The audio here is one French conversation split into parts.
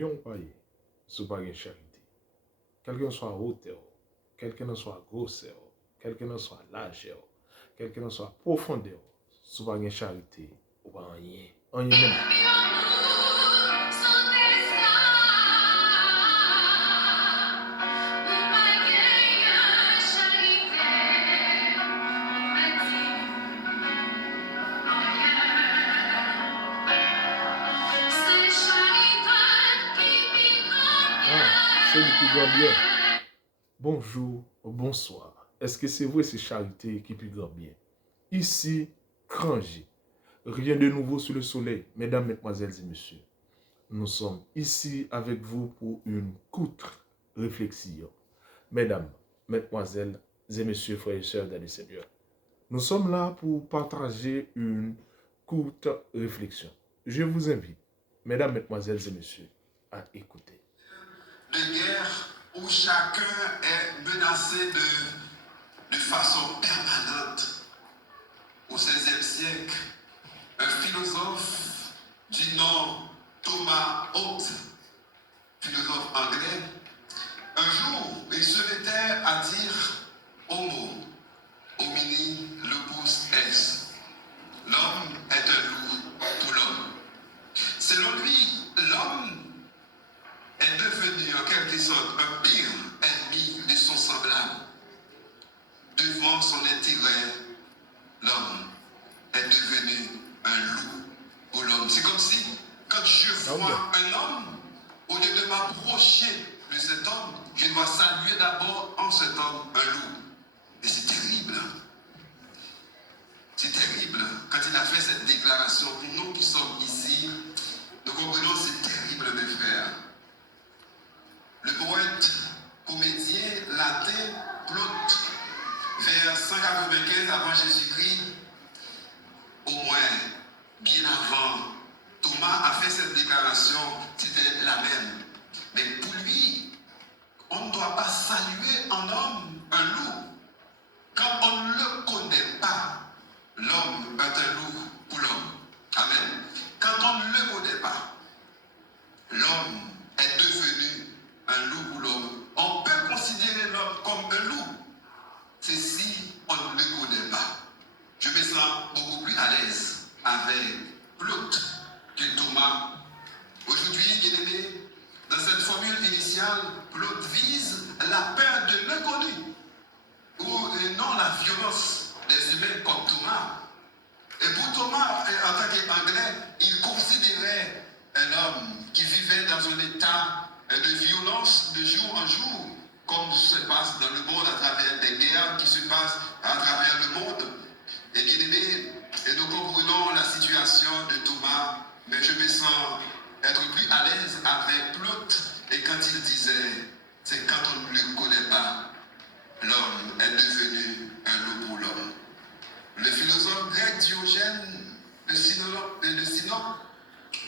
yon paye, sou pa gen charité. Quelqu'un soit hauteur, quelqu'un soit grosseur, quelqu'un soit largeur, quelqu'un soit profondeur, sou pa gen charité, ou pas rien. Rien même. C'est le plus grand bien. Bonjour, bonsoir. Est-ce que c'est vrai, c'est charité qui plus grand bien? Ici, Cranger. Rien de nouveau sous le soleil, mesdames, mesdemoiselles et messieurs. Nous sommes ici avec vous pour une courte réflexion. Mesdames, mesdemoiselles et messieurs, frères et sœurs dans le Seigneur. Nous sommes là pour partager une courte réflexion. Je vous invite, mesdames, mesdemoiselles et messieurs, à écouter. De guerre où chacun est menacé de façon permanente. Au XVIe siècle, un philosophe du nom Thomas Hobbes, philosophe anglais, un jour il se mettait à dire Homo homini lupus est. L'homme est un loup pour l'homme. Selon lui, l'homme est devenu en quelque sorte un pire ennemi de son semblable. Devant son intérêt, l'homme est devenu un loup pour l'homme. C'est comme si, quand je vois un homme, au lieu de m'approcher de cet homme, je dois saluer d'abord en cet homme un loup. Et c'est terrible. C'est terrible. Quand il a fait cette déclaration, pour nous qui sommes ici, nous comprenons c'est terrible, mes frères. Le poète comédien latin Plaute, vers 195 avant Jésus-Christ, au moins bien avant, Thomas a fait cette déclaration, c'était la même. Mais pour lui, on ne doit pas saluer en homme un loup. Quand on ne le connaît pas, l'homme est un loup pour l'homme. Amen. Quand on ne le connaît pas, l'homme est devenu un loup pour l'homme. On peut considérer l'homme comme un loup. C'est si on ne le connaît pas. Je me sens beaucoup plus à l'aise avec Plaute que Thomas. Aujourd'hui, bien aimé, dans cette formule initiale, Plaute vise la peur de l'inconnu, ou non la violence des humains comme Thomas. Et pour Thomas, en tant qu'anglais, il considérait un homme qui vivait dans un état de violence de jour en jour, comme se passe dans le monde à travers des guerres qui se passent à travers le monde. Et bien aimé, et nous comprenons la situation de Thomas, mais je me sens être plus à l'aise avec Plaute. Et quand il disait, c'est quand on ne le connaît pas, l'homme est devenu un loup pour l'homme. Le philosophe grec Diogène de Sinon,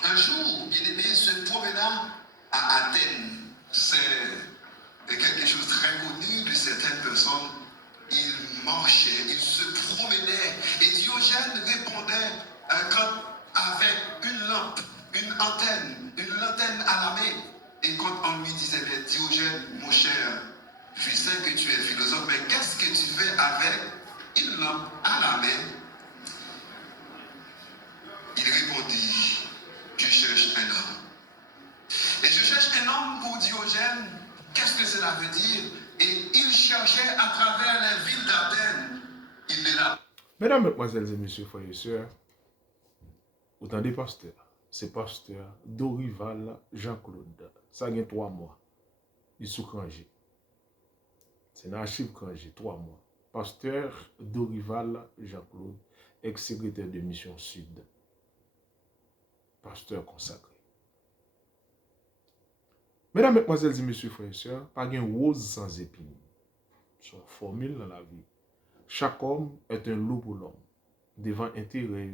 un jour, bien aimé, se promena à Athènes. C'est quelque chose de très connu de certaines personnes. Il marchait, il se promenait. Et Diogène répondait avec une lampe, une antenne à la main. Et quand on lui disait, mais Diogène, mon cher, je sais que tu es philosophe, mais qu'est-ce que tu fais avec une lampe à la main? Il répondit, je cherche un homme. Et je cherche un homme pour Diogène. Qu'est-ce que cela veut dire? Et il cherchait à travers les villes d'Athènes. Il ne l'a. Mesdames, mesdemoiselles et messieurs, frères et sœurs, autant des pasteurs. C'est pasteur Dorival Jean-Claude. Ça a 3 mois. Il est sous Cranger. C'est une archive Cranger, 3 mois. Pasteur Dorival Jean-Claude, ex-secrétaire de Mission Sud. Pasteur consacré. Mesdames, mesdemoiselles et messieurs, frères et sœurs, pas de rose sans épines. C'est une formule dans la vie. Chaque homme est un loup pour l'homme. Devant intérêt,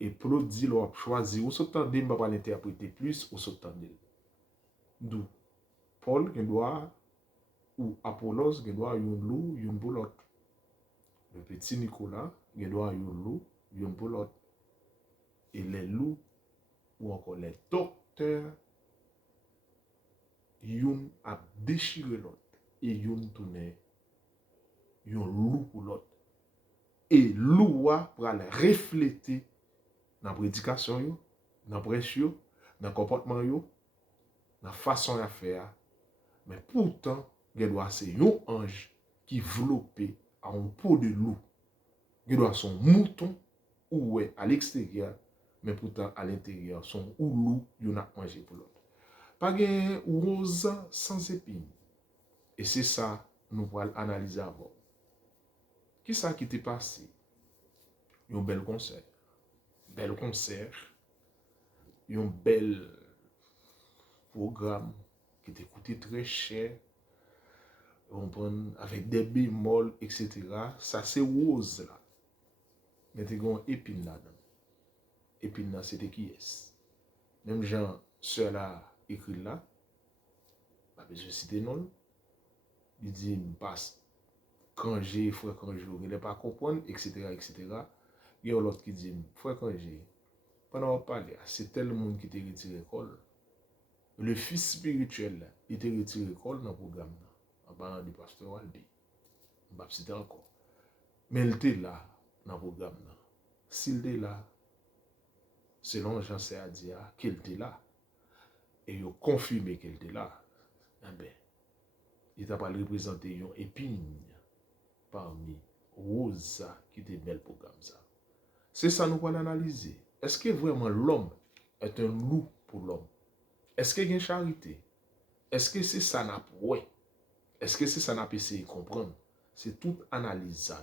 et Plaute dit l'on choisi ou s'attendait, mais pas l'interpréter plus, ou s'attendait. D'où Paul qui doit, ou Apollos qui doit un loup, une boulotte. Le petit Nicolas qui doit un loup, une boulotte. Et les loups, ou encore les docteurs, déchirer l'autre. Et yon tourne yon loup pour l'autre. Et loup pour aller refléter dans la prédication, dans la prêche, dans le comportement, dans la façon de faire. Mais pourtant, il doit c'est un ange qui enveloppé à un pot de loup. Il doit son mouton ou est à l'extérieur, mais pourtant à l'intérieur, son ou loup, il a mangé pour l'autre. Pas de rose sans épines. Et c'est ça, nous allons analyser avant. Qui ça qui t'est passé? Un bel concert. Bel concert. Un bel programme qui était coûté très cher. On prend avec des bémols, etc. Ça, c'est rose là. Mais tu as une épine là-dedans. Épine là, c'était qui est? Même Jean, ceux-là, écrit là. Pas besoin de citer non. Il dit, passe. Quand j'ai, frère, quand je ne pas comprendre, etc., etc. Il y a l'autre qui dit, frère, quand j'ai, pendant qu'on parle, c'est tel monde qui t'a retiré l'école. Le fils spirituel, il t'a retiré l'école dans le programme. En parlant du pasteur Walby. Je ne vais pas citer encore. Mais il était là, dans le programme. S'il était là, selon Jean a dit qu'il était là, et il a confirmé qu'il était là, eh bien, il t'a pas représenté une épine parmi roses qui était belle programme ça. C'est ça nous allons analyser. Est-ce que vraiment l'homme est un loup pour l'homme? Est-ce qu'il y a une charité? Est-ce que c'est ça n'a pas? Est-ce que c'est ça n'a pas essayé de comprendre? C'est toute analyse ça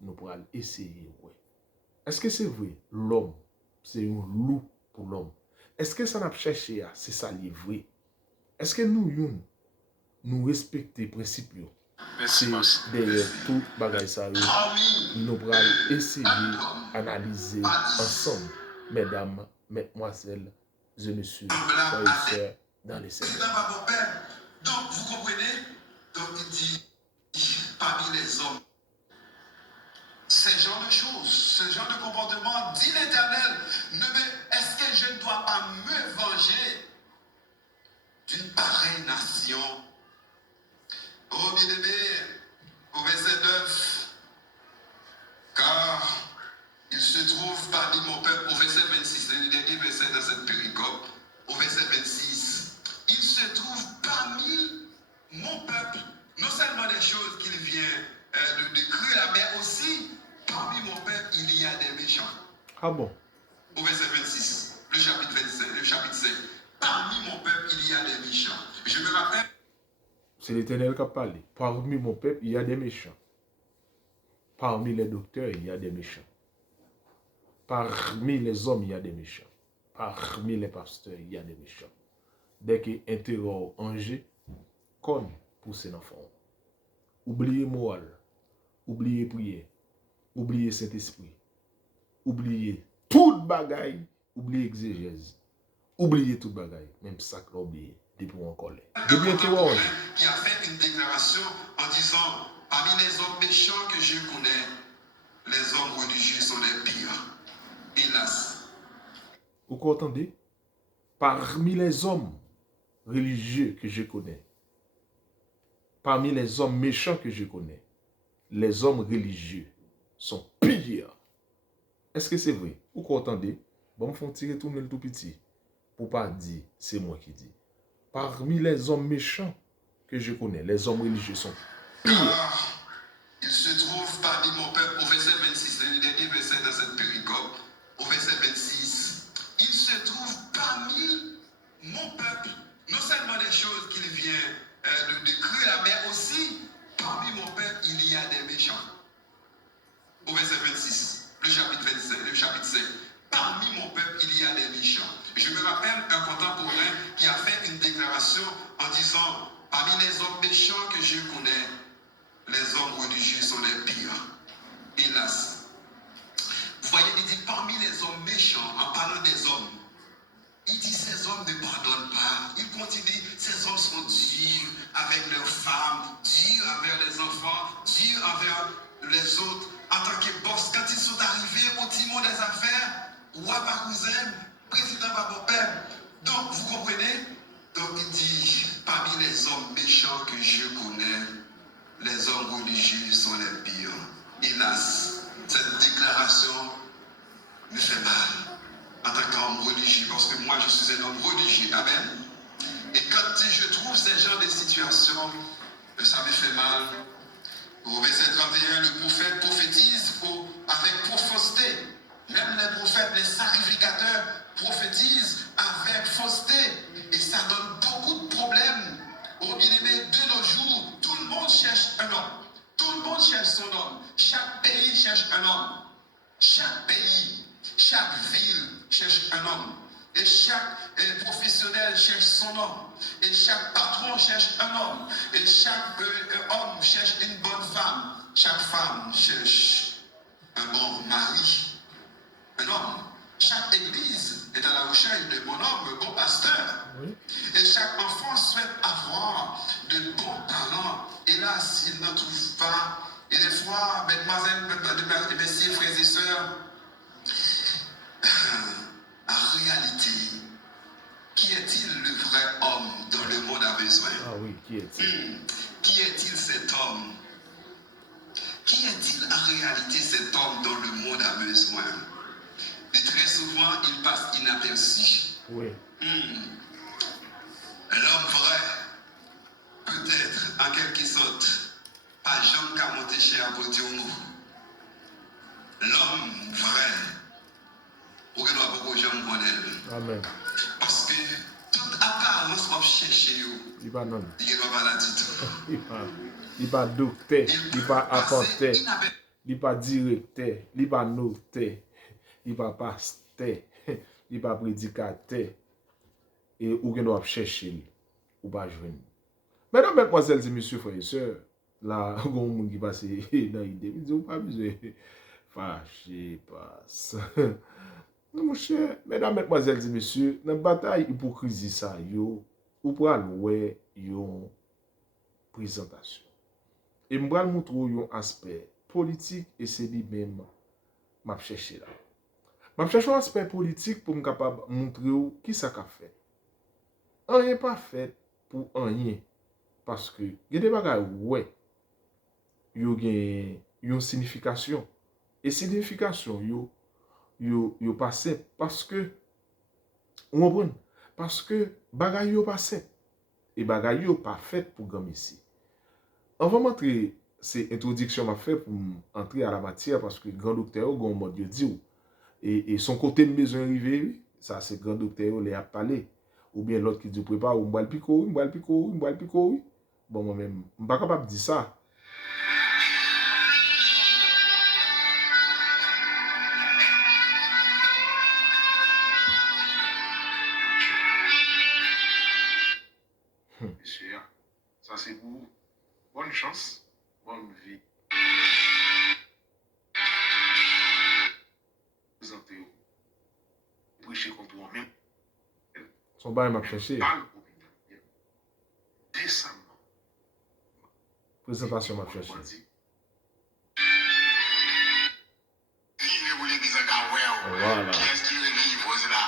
nous pourrons essayer. Est-ce que c'est vrai l'homme c'est un loup pour l'homme? Est-ce que ça n'a pas cherché c'est ça vrai? Est-ce que nous respectons les principes? C'est derrière tout bagage ça nous pourrons essayer d'analyser ensemble, mesdames, mesdemoiselles, je me suis frères et sœurs dans les Seigneurs. Donc, vous comprenez? Donc, il dit, parmi les hommes, ce genre de choses, ce genre de comportement, dit l'Éternel, est-ce que je ne dois pas me venger d'une pareille nation? Oh, bien-aimé, au verset 9, car il se trouve parmi mon peuple, au verset 26, le dernier verset dans cette péricope, au verset 26, il se trouve parmi mon peuple, non seulement des choses qu'il vient de décrire là, mais aussi parmi mon peuple, il y a des méchants. Ah bon? Au verset 26, le chapitre 27, le chapitre 5, parmi mon peuple, il y a des méchants. Je me rappelle. C'est l'Éternel qui a parlé. Parmi mon peuple, il y a des méchants. Parmi les docteurs, il y a des méchants. Parmi les hommes, il y a des méchants. Parmi les pasteurs, il y a des méchants. Dès qu'ils interrogent Angers, comme pour ses enfants. Oubliez morale, oubliez prière, oubliez Saint-Esprit, oubliez toute bagaille, oubliez exégèse, oubliez toute bagaille, même ça que oubliez depuis mon colère. Depuis interroge. Qui a fait une déclaration en disant, parmi les hommes méchants que je connais, les hommes religieux sont les pires. Hélas. Vous entendez? Parmi les hommes religieux que je connais, parmi les hommes méchants que je connais, les hommes religieux sont pires. Est-ce que c'est vrai? Vous entendez? Bon, il faut tirer tourner le tout petit pour pas dire c'est moi qui dis. Parmi les hommes méchants que je connais, les hommes religieux sont pires. Il se trouve parmi mon peuple, au verset 26, le dernier verset dans cette péricope, au verset 26, il se trouve parmi mon peuple, non seulement des choses qu'il vient de décrire là, mais aussi parmi mon peuple, il y a des méchants. Au verset 26, le chapitre 27, le chapitre 5, parmi mon peuple, il y a des méchants. Je me rappelle un contemporain qui a fait une déclaration en disant, parmi les hommes méchants que je connais, les religieux sont les pires. Hélas, cette déclaration me fait mal en tant qu'homme religieux, parce que moi je suis un homme religieux. Amen. Et quand je trouve ces genres de situations, ça me fait mal. Au verset 31, le prophète prophétise avec fausseté. Même les prophètes, les sacrificateurs prophétisent avec fausseté. Et ça donne beaucoup de problèmes. Oh bien-aimé, de nos jours, tout le monde cherche un homme. Tout le monde cherche son homme. Chaque pays cherche un homme. Chaque pays, chaque ville cherche un homme. Et chaque professionnel cherche son homme. Et chaque patron cherche un homme. Et chaque homme cherche une bonne femme. Chaque femme cherche un bon mari, un homme. Chaque église est à la recherche de bon homme, un bon pasteur. Oui. Et chaque enfant souhaite avoir de bons talents. Hélas, il n'en trouve pas. Et des fois, mesdemoiselles, messieurs, frères et sœurs, en réalité, qui est-il le vrai homme dont le monde a besoin? Ah oui, qui est-il? Qui est-il cet homme? Qui est-il en réalité cet homme dont le monde a besoin? Et très souvent, il passe inaperçu. Oui. L'homme vrai, peut-être en quelque sorte, pas Jean qu'à monter chez Apotiomo. L'homme vrai, ou qu'il doit beaucoup de gens connaître. Amen. Parce que toute apparence va chercher, Il va non. il ne va pas la dire tout. Il va docteur, il va apporter, il va directeur, il va notaire, il va pasteur, il va prédicateur. Et ou gen doit chercher, ou pas joindre. Mesdames, mesdemoiselles et messieurs, frères et sœurs, là, il y a un monde qui passe dans l'idée. Il dit, ou pas besoin fâcher, passe. Non, mon cher, mesdames, mesdemoiselles et messieurs, dans la bataille hypocrisie, ça, ou pour aller une présentation. Et je vais vous montrer un aspect politique et c'est lui-même que je cherche là. Je cherche un aspect politique pour me capable montrer qui ça a fait. Rien pas fait pour rien. Parce que il y a des bagages, ouais, il y a une signification. Et signification, yo pas simple. Parce que, on comprend? Parce que bagay yo pas simple. Et bagay yo pas fait pour gagner ici. On va montrer ces introductions m'a fait pour entrer à la matière parce que grand docteur gon mode yo dit et son côté de besoin arrivé, ça c'est grand docteur les a parlé ou bien l'autre qui dit prépare ou m'bal pico, m'bal pico, m'bal pico. Bon moi même pas capable de dire ça. Monsieur, ça c'est pour bonne chance, bonne vie. Présentez-vous. Prêchez contre moi-même. Son bail m'a cherché. Décemment. Présentation m'a cherché. Voilà. Qui est-ce qui est le Rose là?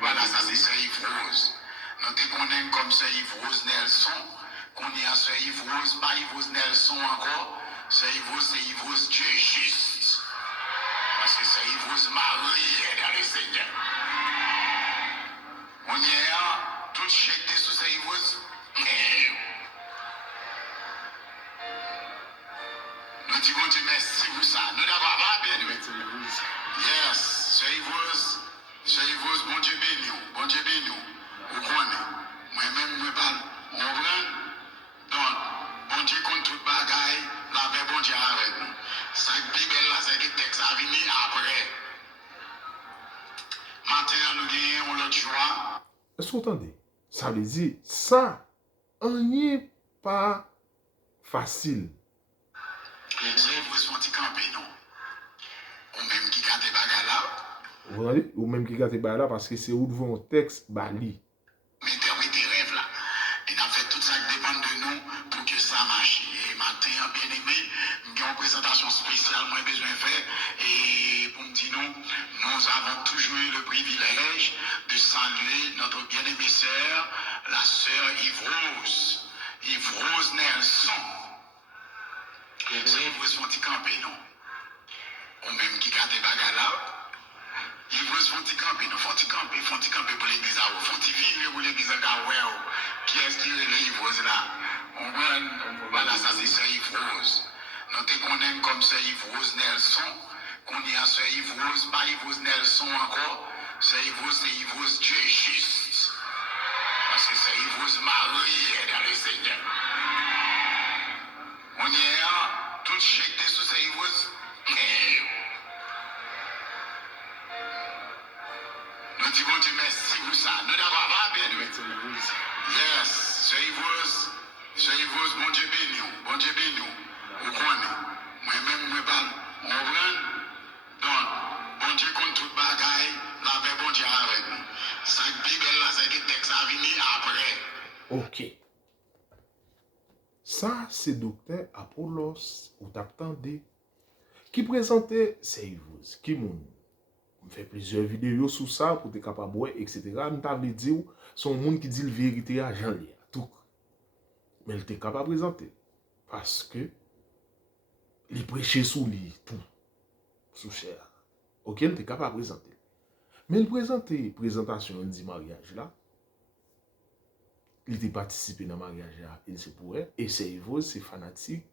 Voilà, ça c'est Sir Yves Rose. Nous te connaissons comme Sir Yves Rose Nelson. Qu'on est à Sir Yves Rose, pas Yves Rose Nelson encore. Sir Yves Rose, c'est Yves Rose Dieu juste. Parce que Sir Yves Rose marié dans le Seigneur. On y est là, tout jeté sous Sir Yves Rose. Nous disons Dieu merci pour ça. Nous n'avons pas bien nous. Yes, Sir Yves Rose, bon Dieu béni, bon Dieu béni. Vous connaissez. Moi-même, je parle. On prend. Donc, bon Dieu compte tout bagaille, la paix, bon Dieu avec nous. Ça, Bible là, c'est des textes à venir après. Maintenant, nous gagnons l'autre joie. Est-ce que vous entendez? Ça veut dire, ça, on n'y est pas facile. C'est vous sont campé, non? Ou même qui garde des bagages là. Vous entendez? Ou même qui garde là parce que c'est où devant un texte, bali. Mais interpréter rêve là. Et on a fait tout ça qui dépend de nous pour que ça marche. Et maintenant, bien aimé, j'ai une présentation spéciale, moi besoin de faire. Et pour me dire nous avons toujours eu le privilège de saluer notre bien-aimée sœur, la sœur Yves Rose Nelson. Se Yves font camper, non? Ou même qui garde des bagages là. Yves font camper, non? Font camper pour l'église, font vivre pour l'église à qui est-ce qui est les Yves là? On va, voilà, ça c'est Sœur Yves Rose. Nous te connaissons comme Sœur Yves Rose Nelson. Qu'on est à Sœur Yves Rose, pas Yves Rose Nelson encore. Sœur Yves Rose, c'est Yves Rose Dieu juste. Parce que Sœur Yves Rose mariée dans le Seigneur. On y est là, tout chèque de sous Sœur Yves Rose. Nous disons Dieu merci pour ça. Nous d'abord pas bien. Yes, Sœur Yves Rose, bon Dieu béni, bon Dieu béni. Vous connaissez. Moi-même, je parle. On prend. Donc, bon Dieu compte tout bagaille, la paix, bon Dieu avec nous. Ça, Bible là, c'est des textes à venir après. Ok. Ça, c'est docteur Apollos, ou t'attendez, qui présentait ces Yves, qui m'ont fait plusieurs vidéos sur ça pour être capable de voir, etc. Nous t'avons dit, son monde qui dit la vérité à Jean Lia, tout. Mais il était capable de présenter. Parce que, il prêchait sous lui, tout. Sous cher. Ok, il était capable de présenter. Mais il présentait présentation du mariage là. Il était participé dans le mariage là, il se pourrait. Et c'est Yves, c'est fanatique.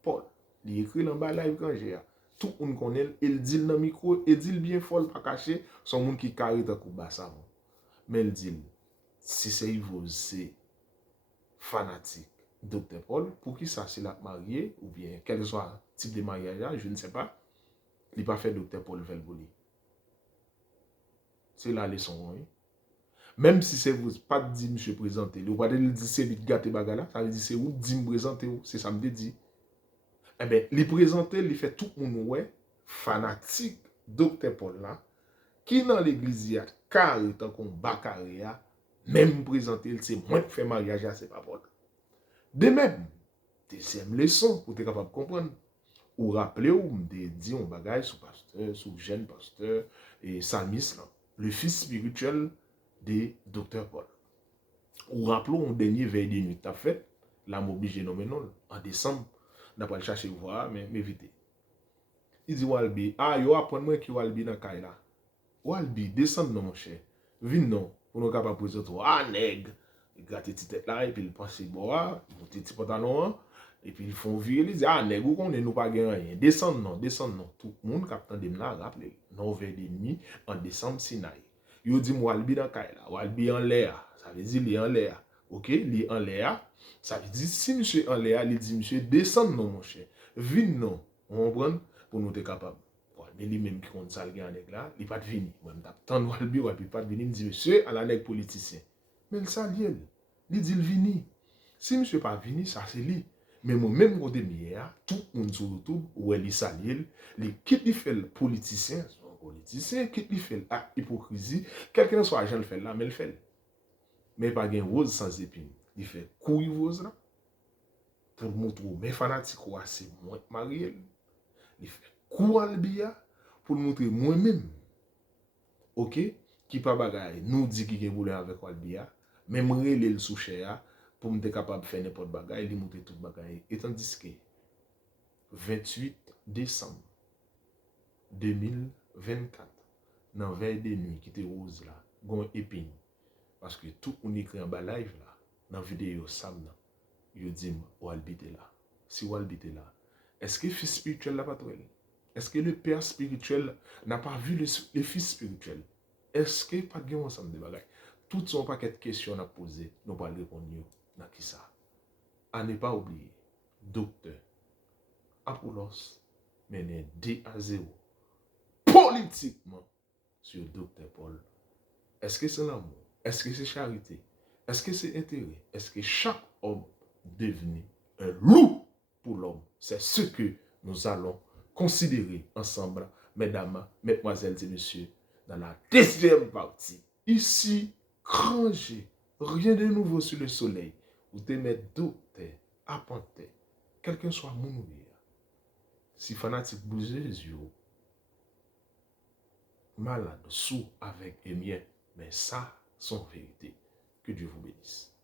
Paul, il écrit dans le live quand j'ai. Tout le monde connaît, il dit dans le micro, il dit bien folle, pas caché, son monde qui carré dans le bas ça. Mais il dit, si c'est Yves, c'est fanatique. Docteur Paul, pour qui ça, c'est la marié, ou bien quel soit le type de mariage là, je ne sais pas, il n'a pas fait Docteur Paul Velboli. C'est la leçon, oui. Même si c'est vous, pas dit monsieur présenté, vous pas dire c'est lui gâté bagala, ça veut dire c'est vous dit me présenter, c'est ça me dit. Eh bien, les présenter, il fait tout le monde ouais, fanatique docteur Paul là, qui dans l'église y a carré tant qu'on bat carré même présenter, c'est moi qui fait mariage c'est pas Paul. De même, deuxième leçon pour être capable de comprendre. Ou rappelez ou me dit un bagage sur pasteur, sur jeune pasteur et salmiste là, le fils spirituel de Dr. Paul. Ou rappelons un dernier veille de nuit, t'as fait, la m'oblige nommé non, en décembre, n'a pas le chercher voir, mais m'éviter. Il dit Walbi, ah, yo apprendre moi qui Walbi dans caille là. Walbi, descend non mon cher. Vin non, pour nous capable présenter, ah, nègre, il gratte petite tête là, et puis il pense boire, il monte petit pantalon, et puis ils font virer, ils disent, ah, nègre, on ne nous pas gagner rien. Descend non. Tout le monde capte de là, rappelez, non veille de nuit, en décembre, Sinaï. Yo dit Walbi dans caille là, Walbi en l'air. Ça veut dire il est en l'air. Ok? Il est en l'air. Ça veut dire si monsieur en l'air, il dit monsieur descend non mon cher. Vin non. On comprend pour nous être capable. Mais lui-même qui compte ça le gars là, il pas de venir. Moi je tant Walbi pas de venir, me dit monsieur à la nèg politicien. Mais il ça lié. Il dit il vini. Si monsieur pas vini, ça c'est lui. Mais moi même côté mieux, tout le monde sur YouTube où il s'allie, les qui il fait le politicien, qui il fait l'hypocrisie, quelqu'un soit agent le fait là, mais le fait. Mais pas gain rose sans épine. Il fait couille rose là. Pour montrer mes fanatiques c'est moi marié. Il fait couille albia pour montrer moi-même. OK, qui pas bagaille, nous dit qui voulait avec albia, même relé le sous cher pour me capable de faire n'importe bagaille, il montrer tout bagaille. Et tandis que 28 décembre 2024 dans veille de nuit qui était rose là, gon épine. Parce que tout on écrit en bas live là, dans vidéo sam là, yo dit ou habiter là. Si ou habiter là, est-ce que le fils spirituel n'a pas trouvé? Est-ce que le père spirituel n'a pas vu le fils spirituel? Est-ce que pas de ensemble de bagages? Toutes sont paquet de questions à poser, nous pas répondre dans qui ça. À ne pas oublier, docteur Apollos mené 2-0 politiquement sur docteur Paul. Est-ce que c'est l'amour? Est-ce que c'est charité? Est-ce que c'est intérêt? Est-ce que chaque homme devenu un loup pour l'homme? C'est ce que nous allons considérer ensemble, mesdames, mesdemoiselles et messieurs, dans la deuxième partie. Ici, Granger, rien de nouveau sur le soleil. Vous te mettez docteur, apprenti, quelqu'un soit mon si fanatique bouge les yeux, malade, sourd avec et mien, mais ça, sont vérité. Que Dieu vous bénisse.